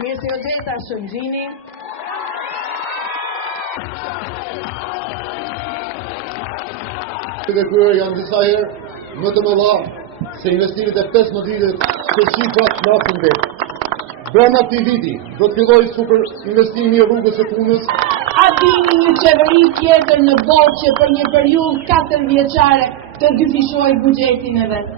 Mirësjellëgjeta Shëngjini. Të kryer janë disa herë më të mëdha se investimet e 15 vitet të shifrat në fundit. Brenda këtij viti do të fillojë super investimi i rrugës së punës. A dini një qeveri tjetër në botë që për një periudhë 4 vjeçare të dyfishojë buxhetin e vet?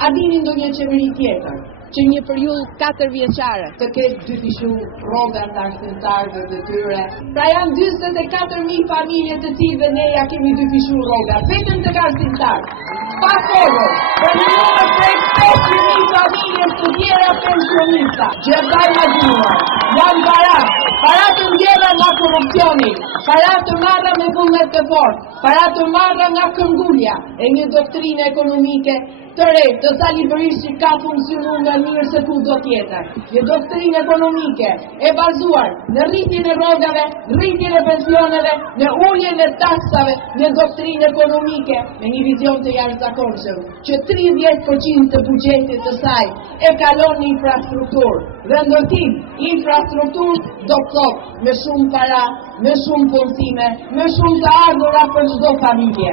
A dini ndonjë qeveri tjetër që një periudhë 4 vjeçare të ketë dyfishu rrogat të arsimtarëve të tyre? Pra janë 44.000 familje të cilëve ne ja kemi dyfishu rrogat, vetëm të arsimtarë. Pa folur, për një numër prej 5.000 familje të tjera pensionista, gjërdaj madhuar, janë para të ndjera nga korrupsioni, para të marra me vullnet të fortë, para të marra nga këmbgulja e një doktrinë ekonomike të re, të Sali Berisha ka funksionuar nga mirë se kudo tjetër. Një doktrinë ekonomike e bazuar në rritjen e rrogave, rritjen e pensioneve, në uljen e taksave, një doktrinë ekonomike me një vizion të jashtëzakonshëm, që 30% të buxhetit të saj e kalon në infrastrukturë. Dhe ndërtim, infrastrukturë do të thotë me shumë para, me shumë punësime, me shumë të ardhura për çdo familje.